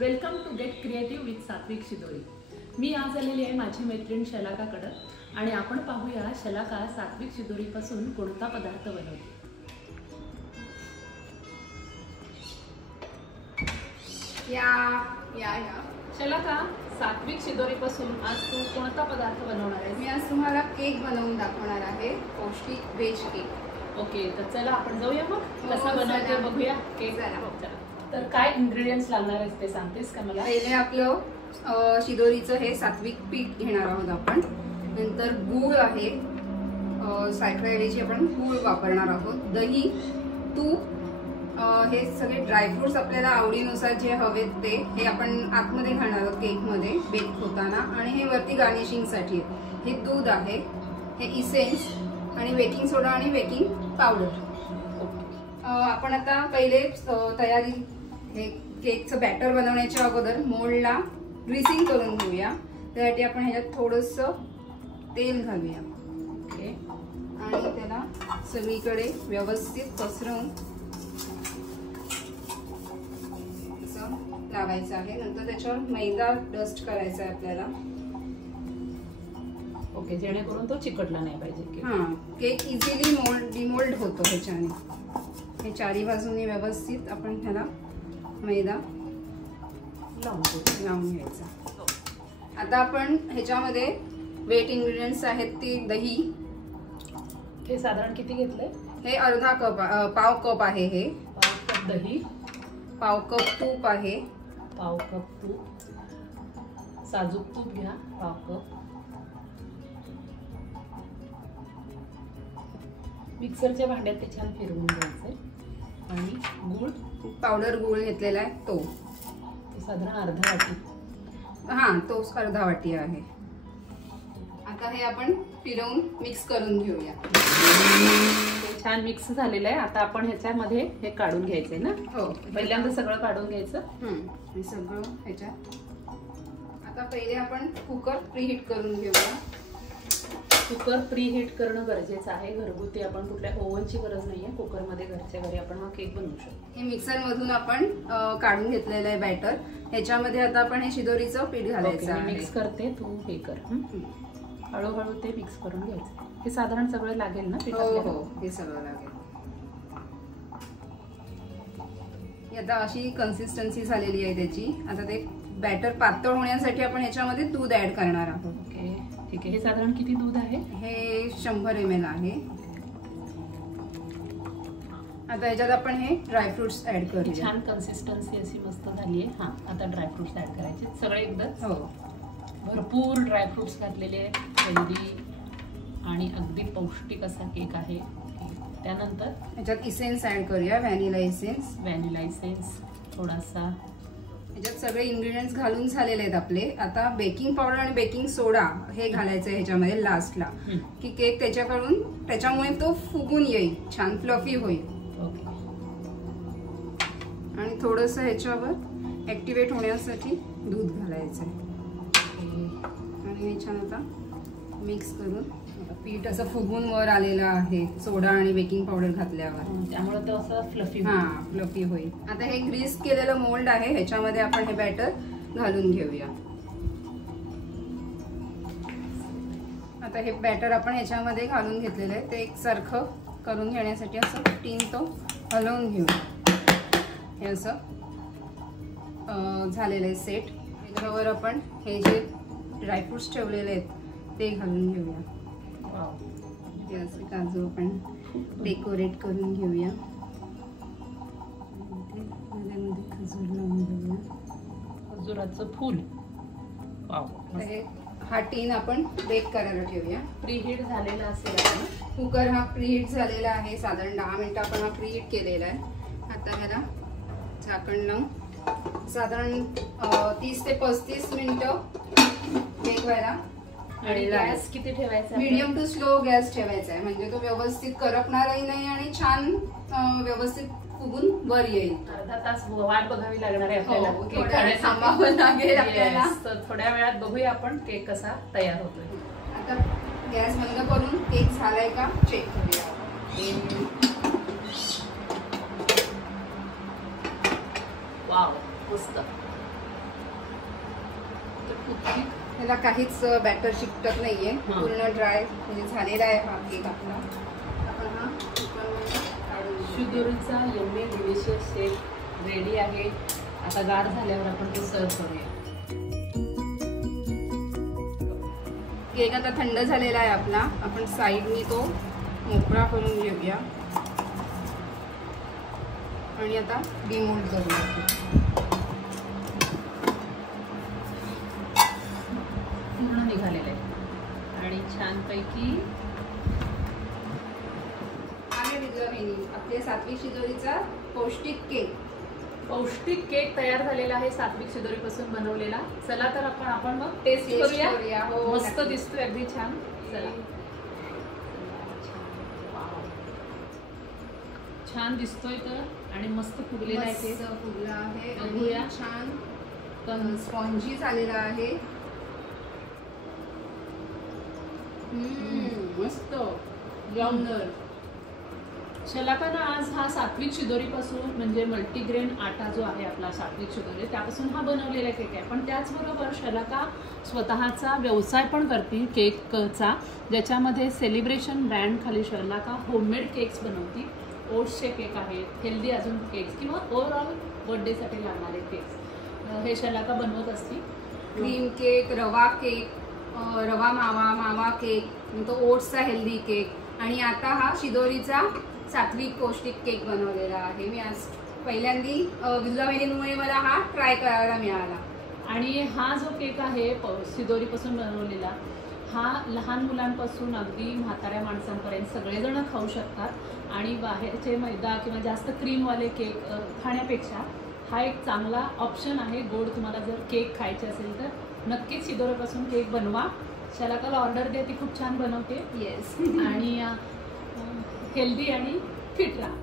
Welcome to get creative with Satvik Shidori. मी आज आलेली आहे माझी मैत्रीण शलाकाकडे आणि आपण पाहूया शलाका सात्विक शिदोरीपासून कोणता पदार्थ बनवते। शलाका, सात्विक शिदोरीपासून आज तू कोणता पदार्थ बनवणार आहेस? मी आज तुम्हाला केक बनवून दाखवणार आहे, पौष्टिक व्हेज केक। ओके, तर चला आपण जाऊया मग कसा बनवते बघूया केक। तर काय इंग्रेडिएंट्स लागणार आहेत ते सांगतेस का मला? पहिले आपलं शिदोरीचं हे सात्विक पीठ घेणार आहोत आपण। नंतर गूळ आहे, साखरेऐवजी आपण गूळ वापरणार आहोत। दही, तूप, हे सगळे ड्रायफ्रुट्स आपल्याला आवडीनुसार जे हवेत ते हे आपण आतमध्ये घालणार आहोत केकमध्ये बेक होताना। आणि हे वरती गार्निशिंगसाठी हे दूध आहे, हे इसेन्स आणि बेकिंग सोडा आणि बेकिंग पावडर। आपण आता पहिले तयारी हे केकचं बॅटर बनवण्याच्या अगोदर मोल्डला ग्रीसिंग करून घेऊया। त्यासाठी आपण ह्याच्यात थोडंसं तेल घालूया आणि त्याला सगळीकडे व्यवस्थित पसरवून असं लावायचं आहे। नंतर त्याच्यावर मैदा डस्ट करायचा आहे आपल्याला। ओके, जेणेकरून तो चिकटला नाही पाहिजे। हां, केक इझिली डिमोल्ड होतो ह्याच्याने। हे चारी बाजूने व्यवस्थित आपण ह्याला मैदा लावून घ्यायचा। आता आपण ह्याच्यामध्ये वेट इंग्रेडियंट्स आहेत ती दही, हे साधारण किती घेतलंय? हे अर्धा कप, पाव कप आहे। हे पाव कप दही, पाव कप तूप आहे, पाव कप तूप, साजूक तूप घ्या पाव कप। मिक्सरच्या भांड्यात ते छान फिरवून घ्यायचंय। आणि गूळ, पावडर गूळ घेतलेला आहे तो साधारण अर्धा वाटी। हां, तो अर्धा वाटी आहे। आता हे आपण फिरवून मिक्स करून घेऊया। छान मिक्स झालेलं आहे। आता आपण ह्याच्यामध्ये हे काढून घ्यायचंय ना? हो, पहिल्यांदा सगळं काढून घ्यायचं। हे सगळं ह्याच्यात। आता पहिले आपण कुकर प्रीहीट करून घेऊया। कुकर प्रीहीट करणं गरजेचं आहे। घरगुती आपण कुठल्या ओव्हनची गरज नाहीये, कुकरमध्ये घरच्या घरी आपण हा केक बनवू शकतो। हे मिक्सर मधून आपण काढून घेतलेलं आहे बॅटर। ह्याच्यामध्ये आता आपण हे शिदोरीचं पीठ घालायचं आहे। मिक्स करते, तू हे कर। हळूहळू ते मिक्स करून घ्यायचं। हे साधारण सगळं लागेल ना? हो, हे सगळं लागेल। आता अशी कन्सिस्टन्सी झालेली आहे त्याची। आता ते बॅटर पातळ होण्यासाठी आपण ह्याच्यामध्ये दूध ऍड करणार आहोत। ओके, ठीक आहे। हे साधारण किती दूध आहे? हे 100 ml आहे। आता ह्याच्यात आपण हे ड्रायफ्रुट्स ऍड करूया। छान कन्सिस्टन्सी अशी मस्त झाली आहे। हां, आता ड्रायफ्रुट्स ऍड करायचे सगळे एकदम। हो, भरपूर ड्रायफ्रुट्स घातलेले, हेल्दी आणि अगदी पौष्टिक असा केक आहे। त्यानंतर ह्याच्यात इसेन्स ऍड करूया, व्हॅनिला इसेन्स। व्हॅनिला इसेन्स थोडासा। ह्याच्यात सगळे इंग्रेडियंट्स घालून झालेले आहेत आपले। आता बेकिंग पावडर आणि बेकिंग सोडा हे घालायचं आहे ह्याच्यामध्ये लास्टला, की केक त्याच्यामुळे तो फुगून येईल, छान फ्लफी होईल। आणि थोडंसं ह्याच्यावर ऍक्टिव्हेट होण्यासाठी दूध घालायचं आहे। आणि हे छान आता मिक्स करून पीठ असं फुगून वर आलेलं आहे सोडा आणि बेकिंग पावडर घातल्यावर, त्यामुळे तो असं फ्लफी फ्लफी होईल। आता हे ग्रीस केलेलं मोल्ड आहे, ह्याच्यामध्ये आपण हे बॅटर घालून घेऊया। आता हे बॅटर आपण ह्याच्यामध्ये घालून घेतलेलं आहे, ते एकसारखं करून घेण्यासाठी असं टीन तो हलवून घेऊया। हे असं झालेलं आहे सेट। ह्याच्यावर आपण हे जे ड्रायफ्रुट्स ठेवलेले आहेत ते घालून घेऊया। हे असे काजू आपण डेकोरेट करून घेऊया। मध्ये खजूर लावून घेऊया, खजुराचं फूल। हा टीन आपण बेक करायला ठेवूया। प्रीहीट झालेला असेल कुकर, हा प्रीहीट झालेला आहे। साधारण 10 मिनिटं आपण हा प्रीहीट केलेला आहे। आता ह्याला झाकण लावून साधारण 30 ते 35 मिनिटं बेक व्हायला। आणि गॅस किती ठेवायचा? मीडियम टू स्लो गॅस ठेवायचा आहे, म्हणजे तो व्यवस्थित करपणारही नाही आणि छान व्यवस्थित फुगून वर येईल। अर्धा तास वाट बघावी लागणार आहे आपल्याला, थांबावं लागेल आपल्याला। तर थोड्या वेळात बघूया आपण केक कसा तयार होतोय। आता गॅस बंद करून केक झालाय का चेक करूया। वाव, मस्त। त्याला काहीच बॅटर चिकटत नाहीये, पूर्ण ड्राय म्हणजे झालेला आहे हा केक आपला. आपण हा शिदोरीचा यम्मी डिलिशियस केक रेडी आहे. आता गार झाल्यावर आपण ते सर्व करूया. केक आता थंड झालेला आहे आपला. आपण साईडनी तो मोकळा करून घेऊया आणि आता डिमोल्ड करूया. पूर्ण निघालेलं आहे आणि छानपैकी आपल्या सात्विक शिदोरीचा पौष्टिक केक तयार झालेला आहे सात्विक शिदोरीपासून बनवलेला. चला तर आपण मग टेस्ट करूया. हो, मस्त दिसतोय, अगदी छान. चला, छान दिसतोय तर आणि मस्त फुगलेला आहे. फुगला आहे बघूया. छान स्पॉन्जी झालेला आहे. मस्त जमदार. शलाकानं आज हा सात्विक शिदोरीपासून म्हणजे मल्टीग्रेन आटा जो आहे आपला सात्विक शिदोरी त्यापासून हा बनवलेला केक आहे. पण त्याचबरोबर शलाका स्वतःचा व्यवसाय पण करते केकचा, ज्याच्यामध्ये सेलिब्रेशन ब्रँड खाली शलाका होममेड केक्स बनवती. ओट्सचे केक आहेत, हेल्दी अजून केक्स किंवा ओव्हरऑल बर्थडेसाठी लागणारे केक्स हे शलाका बनवत असते. क्रीम केक, रवा केक, रवा मावा केक, तो ओट्सचा हेल्दी केक आणि आता हा शिदोरीचा सात्विक पौष्टिक केक बनवलेला आहे. मी आज पहिल्यांदी विद्यावेनीमुळे मला हा ट्राय करायला मिळाला. आणि हा जो केक आहे शिदोरीपासून बनवलेला हा लहान मुलांपासून अगदी म्हाताऱ्या माणसांपर्यंत सगळेजण खाऊ शकतात. आणि बाहेरचे मैदा किंवा जास्त क्रीमवाले केक खाण्यापेक्षा हा एक चांगला ऑप्शन आहे. गोड तुम्हाला जर केक खायचे असेल तर नक्कीच शिदोरीपासून केक बनवा. शलाकाला ऑर्डर दे, ती खूप छान बनवते. येस. आणि हेल्दी आणि फिट राहा.